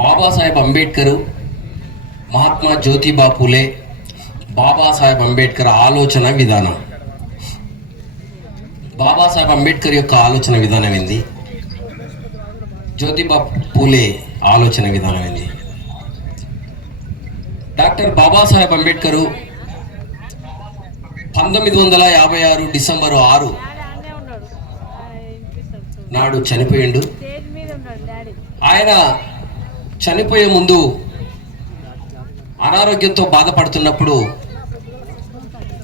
బాబాసాహెబ్ అంబేద్కర్, మహాత్మా జ్యోతిబా పూలే, బాబాసాహెబ్ అంబేద్కర్ ఆలోచన విధానం. బాబాసాహెబ్ అంబేద్కర్ యొక్క ఆలోచన విధానం ఏంది? జ్యోతిబా పూలే ఆలోచన విధానం ఏంది? డాక్టర్ బాబాసాహెబ్ అంబేద్కర్ 1956 డిసెంబర్ 6 నాడు చనిపోయిండు. ఆయన చనిపోయే ముందు అనారోగ్యంతో బాధపడుతున్నప్పుడు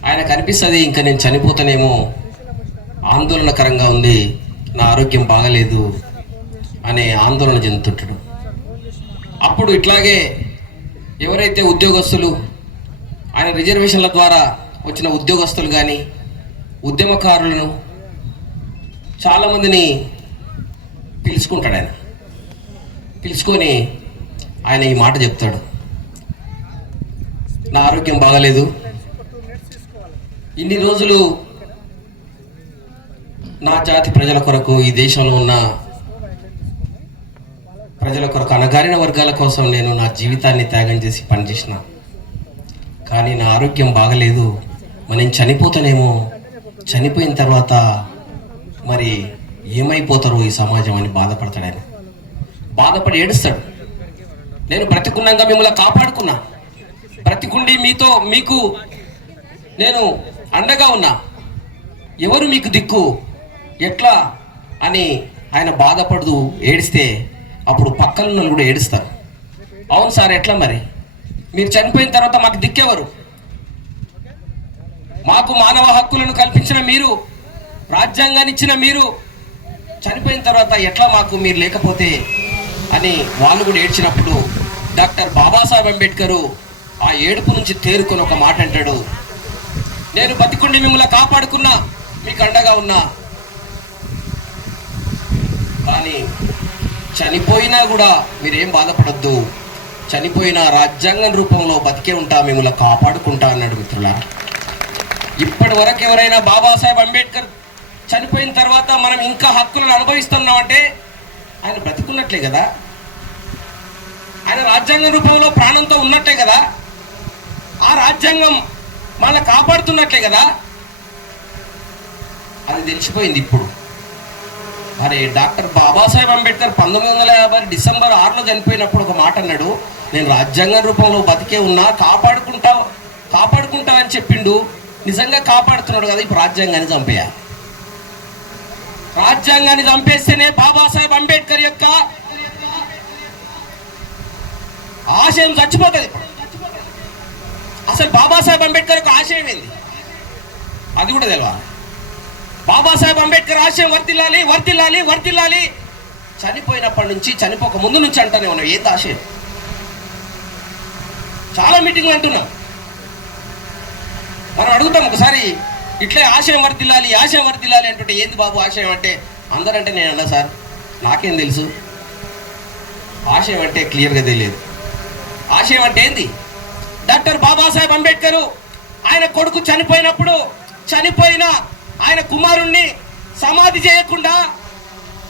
ఆయనకు అనిపిస్తుంది, ఇంకా నేను చనిపోతానేమో, ఆందోళనకరంగా ఉంది, నా ఆరోగ్యం బాగలేదు అనే ఆందోళన చెందుతుంటాడు. అప్పుడు ఇట్లాగే ఎవరైతే ఉద్యోగస్తులు, ఆయన రిజర్వేషన్ల ద్వారా వచ్చిన ఉద్యోగస్తులు కానీ ఉద్యమకారులను చాలామందిని పిలుచుకుంటాడు. ఆయన పిలుచుకొని ఆయన ఈ మాట చెప్తాడు, నా ఆరోగ్యం బాగలేదు, ఇన్ని రోజులు నా జాతి ప్రజల కొరకు, ఈ దేశంలో ఉన్న ప్రజల కొరకు, అణగారిన వర్గాల కోసం నేను నా జీవితాన్ని త్యాగం చేసి పనిచేసిన, కానీ నా ఆరోగ్యం బాగలేదు, మరి నేను చనిపోతానేమో, చనిపోయిన తర్వాత మరి ఏమైపోతారో ఈ సమాజం అని బాధపడతాడు. ఆయన బాధపడి ఏడుస్తాడు. నేను బ్రతికున్నాక మిమ్మల్ని కాపాడుకున్నా, బ్రతికుండి మీకు నేను అండగా ఉన్నా, ఎవరు మీకు దిక్కు, ఎట్లా అని ఆయన బాధపడుతూ ఏడిస్తే అప్పుడు పక్కన కూడా ఏడుస్తారు. అవును సార్, ఎట్లా మరి, మీరు చనిపోయిన తర్వాత మాకు దిక్కెవరు? మాకు మానవ హక్కులను కల్పించిన మీరు, రాజ్యాంగాన్ని ఇచ్చిన మీరు, చనిపోయిన తర్వాత ఎట్లా మాకు మీరు లేకపోతే అని వాళ్ళు కూడా ఏడ్చినప్పుడు డాక్టర్ బాబాసాహెబ్ అంబేద్కర్ ఆ ఏడుపు నుంచి తేరుకొని ఒక మాట అంటాడు, నేను బతికుండి మిమ్మల్ని కాపాడుకున్నా, మీకు అండగా ఉన్నా, కానీ చనిపోయినా కూడా మీరేం బాధపడద్దు, చనిపోయిన రాజ్యాంగం రూపంలో బతికే ఉంటా, మిమ్మల్ని కాపాడుకుంటా అన్నాడు. మిత్రులారా, ఇప్పటి వరకు ఎవరైనా బాబాసాహెబ్ అంబేద్కర్ చనిపోయిన తర్వాత మనం ఇంకా హక్కులను అనుభవిస్తున్నామంటే ఆయన బ్రతికున్నట్లే కదా, ఆయన రాజ్యాంగం రూపంలో ప్రాణంతో ఉన్నట్లే కదా, ఆ రాజ్యాంగం మనల్ని కాపాడుతున్నట్లే కదా. అది తెలిసిపోయింది ఇప్పుడు. అరే, డాక్టర్ బాబాసాహెబ్ అంబేద్కర్ 1950 డిసెంబర్ 6 చనిపోయినప్పుడు ఒక మాట అన్నాడు, నేను రాజ్యాంగం రూపంలో బతికే ఉన్నా, కాపాడుకుంటా అని చెప్పిండు. నిజంగా కాపాడుతున్నాడు కదా. ఇప్పుడు రాజ్యాంగాన్ని చంపేయా, రాజ్యాంగాన్ని చంపేస్తేనే బాబాసాహెబ్ అంబేద్కర్ యొక్క ఆశయం చచ్చిపోతుంది. అసలు బాబాసాహెబ్ అంబేద్కర్ యొక్క ఆశయం ఏంది అది కూడా తెలియాలి. బాబాసాహెబ్ అంబేద్కర్ ఆశయం వర్తిల్లాలి, వర్తిల్లాలి, వర్తిల్లాలి. చనిపోయినప్పటి నుంచి, చనిపోక ముందు నుంచి అంటానే ఉన్నాం, ఏంది ఆశయం? చాలా మీటింగ్లు అంటున్నాం. మనం అడుగుతాం ఒకసారి, ఇట్లే ఆశయం వర్తిల్లాలి, ఆశయం వర్తిల్లాలి అంటుంటే ఏంది బాబు ఆశయం అంటే? అందరంటే నేను అన్నా సార్, నాకేం తెలుసు, ఆశయం అంటే క్లియర్గా తెలియదు. ఆశయం అంటే ఏంది? డాక్టర్ బాబాసాహెబ్ అంబేద్కర్ ఆయన కొడుకు చనిపోయినప్పుడు, చనిపోయిన ఆయన కుమారుణ్ణి సమాధి చేయకుండా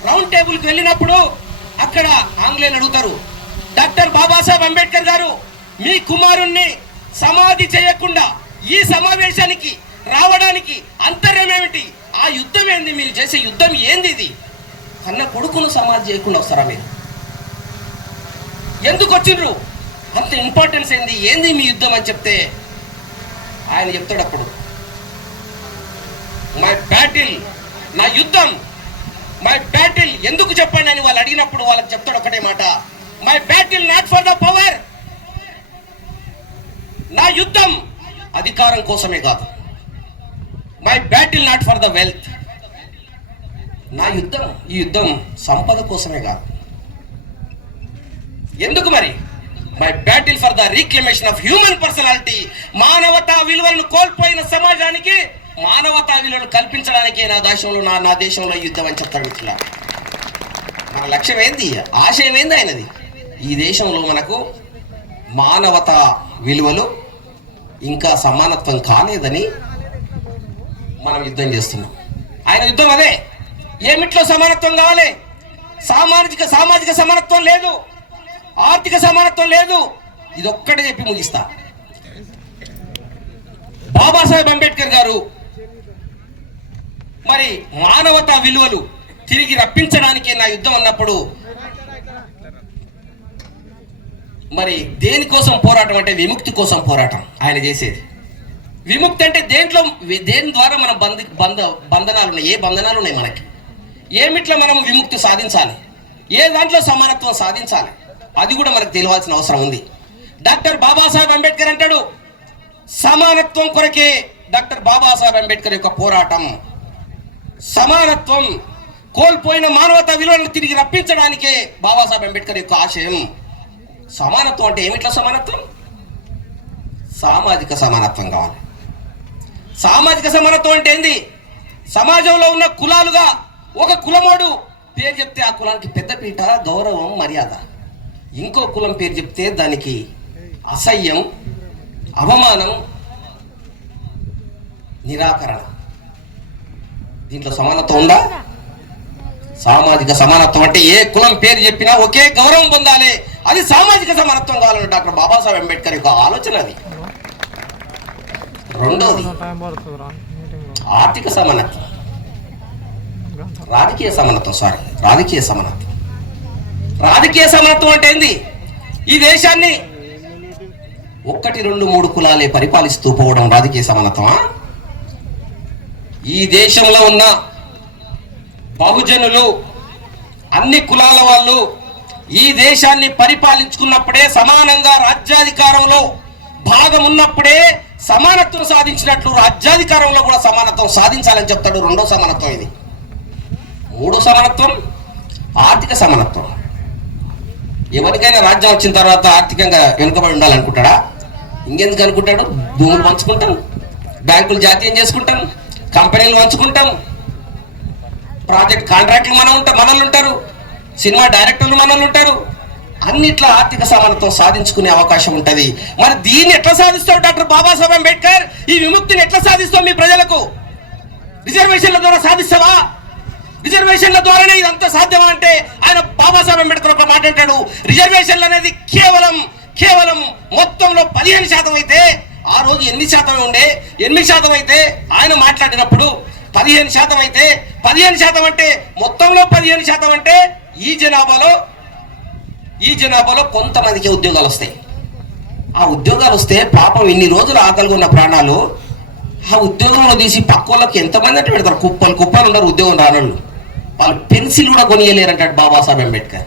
రౌండ్ టేబుల్కి వెళ్ళినప్పుడు అక్కడ ఆంగ్లేయులు అడుగుతారు, డాక్టర్ బాబాసాహెబ్ అంబేద్కర్ గారు, మీ కుమారుణ్ణి సమాధి చేయకుండా ఈ సమావేశానికి రావడానికి అంతర్యం ఏమిటి? ఆ యుద్ధం ఏంది? మీరు చేసే యుద్ధం ఏంది? ఇది కన్న కొడుకును సమాధి చేయకుండా వస్తారా మీరు? ఎందుకు వచ్చిండ్రు? అంత ఇంపార్టెన్స్ ఏంది మీ యుద్ధం అని చెప్తే ఆయన చెప్తాడు అప్పుడు, మై బ్యాటిల్, నా యుద్ధం, మై బ్యాటిల్ ఎందుకు చెప్పండి అని వాళ్ళు అడిగినప్పుడు వాళ్ళకి చెప్తాడు ఒకటే మాట, my battle not for the power, నా యుద్ధం అధికారం కోసమే కాదు, my battle not for the wealth, నా యుద్ధం, ఈ యుద్ధం సంపద కోసమే కాదు. ఎందుకు మరి? My battle for the reclamation of human personality, మానవతా విలువలను కోల్పోయిన సమాజానికి మానవతా విలువలు కల్పించడానికే నా దేశంలో యుద్ధం అని చెప్తాడు. ఇట్లా మన లక్ష్యం ఏంది, ఆశయం ఏంది ఆయనది? ఈ దేశంలో మనకు మానవతా విలువలు ఇంకా సమానత్వం కాలేదని మనం యుద్ధం చేస్తున్నాం. ఆయన యుద్ధం అదే. ఏమిట్లో సమానత్వం కావాలి? సామాజిక సమానత్వం లేదు. ఆర్థిక సమానత్వం లేదు. ఇది ఒక్కటే చెప్పి ముగిస్తా. బాబాసాహెబ్ అంబేద్కర్ గారు మరి మానవతా విలువలు తిరిగి రప్పించడానికి నా యుద్ధం అన్నప్పుడు మరి దేనికోసం పోరాటం అంటే విముక్తి కోసం పోరాటం ఆయన చేసేది. విముక్తి అంటే దేని ద్వారా మనం బంధనాలు ఉన్నాయి, ఏ బంధనాలు ఉన్నాయి మనకి, ఏమిట్లా మనం విముక్తి సాధించాలి, ఏ దాంట్లో సమానత్వం సాధించాలి, అది కూడా మనకు తెలియాల్సిన అవసరం ఉంది. డాక్టర్ బాబాసాహెబ్ అంబేద్కర్ అంటాడు, సమానత్వం కొరకే డాక్టర్ బాబాసాహెబ్ అంబేద్కర్ యొక్క పోరాటం. సమానత్వం కోల్పోయిన మానవతా విలువలను తిరిగి రప్పించడానికే బాబాసాహెబ్ అంబేద్కర్ యొక్క ఆశయం. సమానత్వం అంటే ఏమిట్లా సమానత్వం? సామాజిక సమానత్వం కావాలి. సామాజిక సమానత్వం అంటే ఏంది? సమాజంలో ఉన్న కులాలుగా ఒక కులమోడు పేరు చెప్తే ఆ కులానికి పెద్దపీట, గౌరవం, మర్యాద. ఇంకో కులం పేరు చెప్తే దానికి అసహ్యం, అవమానం, నిరాకరణ. దీంట్లో సమానత్వం ఉందా? సామాజిక సమానత్వం అంటే ఏ కులం పేరు చెప్పినా ఒకే గౌరవం పొందాలి, అది సామాజిక సమానత్వం కావాలని డాక్టర్ బాబాసాహెబ్ అంబేద్కర్ యొక్క ఆలోచన అది. రెండోది ఆర్థిక సమానత్వం, రాజకీయ సమానత్వం. రాజకీయ సమానత్వం. రాజకీయ సమానత్వం అంటే ఏంది? ఈ దేశాన్ని 1, 2, 3 కులాలే పరిపాలిస్తూ పోవడం రాజకీయ సమానత్వమా? ఈ దేశంలో ఉన్న బహుజనులు, అన్ని కులాల వాళ్ళు ఈ దేశాన్ని పరిపాలించుకున్నప్పుడే, సమానంగా రాజ్యాధికారంలో భాగం ఉన్నప్పుడే సమానత్వం సాధించినట్లు రాజ్యాధికారంలో కూడా సమానత్వం సాధించాలని చెప్తాడు. రెండో సమానత్వం ఇది. మూడో సమానత్వం ఆర్థిక సమానత్వం. ఎవరికైనా రాజ్యం వచ్చిన తర్వాత ఆర్థికంగా వెనుకబడి ఉండాలనుకుంటాడా? ఇంకెందుకు అనుకుంటాడు? భూములు పంచుకుంటాం, బ్యాంకులు జాతీయం చేసుకుంటాం, కంపెనీలు పంచుకుంటాం, ప్రాజెక్ట్ కాంట్రాక్టులు మనలు ఉంటారు, సినిమా డైరెక్టర్లు మనలు ఉంటారు. అన్నిట్లా ఆర్థిక సమానత్వం సాధించుకునే అవకాశం ఉంటుంది. మరి దీన్ని ఎట్లా సాధిస్తావు డాక్టర్ బాబాసాహెబ్ అంబేద్కర్? ఈ విముక్తిని ఎట్లా సాధిస్తావు మీ ప్రజలకు? రిజర్వేషన్ల ద్వారా సాధిస్తావా? రిజర్వేషన్ల ద్వారానే ఇదంతా సాధ్యమా అంటే ఆయన బాబాసాహెబ్ అంబేద్కర్ ఒక మాట అంటాడు, రిజర్వేషన్లు అనేది కేవలం మొత్తంలో 15% అయితే, ఆ రోజు 8% ఉండే, 8% అయితే ఆయన మాట్లాడినప్పుడు 15% అయితే, 15% అంటే మొత్తంలో 15% అంటే ఈ జనాభాలో కొంతమందికి ఉద్యోగాలు వస్తాయి. ఆ ఉద్యోగాలు వస్తే పాపం ఇన్ని రోజులు ఆకలిగా ఉన్న ప్రాణాలు ఆ ఉద్యోగంలో తీసి పక్క వాళ్ళకి ఎంతమంది అంటే పెడతారు. కుప్పలు ఉండరు ఉద్యోగం రానోళ్ళు. వాళ్ళు పెన్సిల్ కూడా కొనియలేరు అంటాడు బాబాసాహెబ్ అంబేద్కర్.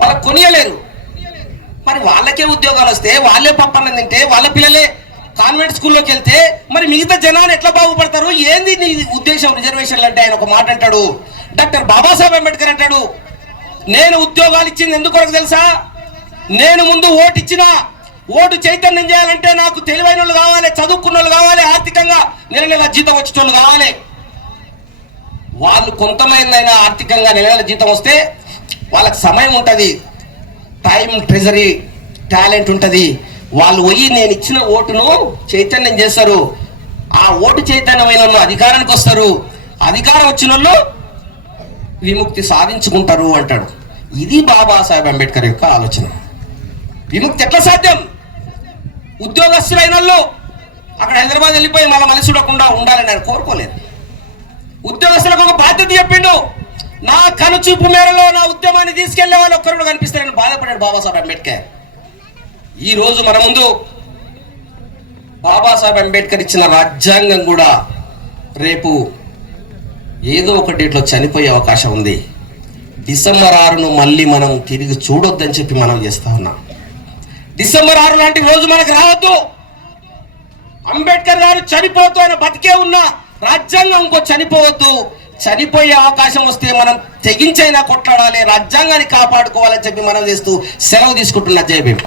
వాళ్ళకి కొనియలేరు. మరి వాళ్ళకే ఉద్యోగాలు వస్తే, వాళ్ళే పప్పన్నం తింటే, వాళ్ళ పిల్లలే కాన్వెంట్ స్కూల్లోకి వెళ్తే మరి మిగతా జనాలు ఎట్లా బాగుపడతారు? ఏంది నీ ఉద్దేశం రిజర్వేషన్లు అంటే? ఆయన ఒక మాట అంటాడు, డాక్టర్ బాబాసాహెబ్ అంబేద్కర్ అంటాడు, నేను ఉద్యోగాలు ఇచ్చింది ఎందుకొరకు తెలుసా? నేను ముందు ఓటు చైతన్యం చేయాలంటే నాకు తెలివైన వాళ్ళు కావాలి, చదువుకున్న వాళ్ళు కావాలి, ఆర్థికంగా నెల జీతం వచ్చేటోళ్ళు కావాలి. వాళ్ళు కొంతమంది ఆర్థికంగా నెల జీతం వస్తే వాళ్ళకి సమయం ఉంటుంది, టైం, ట్రెజరీ, టాలెంట్ ఉంటుంది. వాళ్ళు పోయి నేను ఇచ్చిన ఓటును చైతన్యం చేస్తారు. ఆ ఓటు చైతన్యమైన వాళ్ళు అధికారానికి వస్తారు. అధికారం వచ్చిన వాళ్ళు విముక్తి సాధించుకుంటారు అంటాడు. ఇది బాబాసాహెబ్ అంబేద్కర్ యొక్క ఆలోచన. విముక్తి ఎట్లా సాధ్యం? ఉద్యోగస్తులైన వాళ్ళు అక్కడ హైదరాబాద్ వెళ్ళిపోయి మళ్ళీ మనిషి చూడకుండా ఉండాలని ఆయన కోరుకోలేదు. ఉద్యోగస్తులకు ఒక బాధ్యత చెప్పిండు, నా కనుచూపు మేరలో నా ఉద్యమాన్ని తీసుకెళ్లే వాళ్ళు ఒక్కరు కనిపిస్తారని బాధపడాడు బాబాసాహెబ్ అంబేద్కర్. ఈ రోజు మన ముందు బాబాసాహెబ్ అంబేద్కర్ ఇచ్చిన రాజ్యాంగం కూడా రేపు ఏదో ఒక డేట్లో చనిపోయే అవకాశం ఉంది. డిసెంబర్ 6ను మళ్ళీ మనం తిరిగి చూడొద్దని చెప్పి మనం చేస్తా ఉన్నాం. డిసెంబర్ 6 లాంటి రోజు మనకు రావద్దు. అంబేద్కర్ గారు చనిపోతూ ఆయన బతికే ఉన్న రాజ్యాంగం ఇంకో చనిపోవద్దు. చనిపోయే అవకాశం వస్తే మనం తెగించైనా కొట్లాడాలి, రాజ్యాంగాన్ని కాపాడుకోవాలని చెప్పి మనం చేస్తూ సెలవు తీసుకుంటున్నా. జై భీమ్.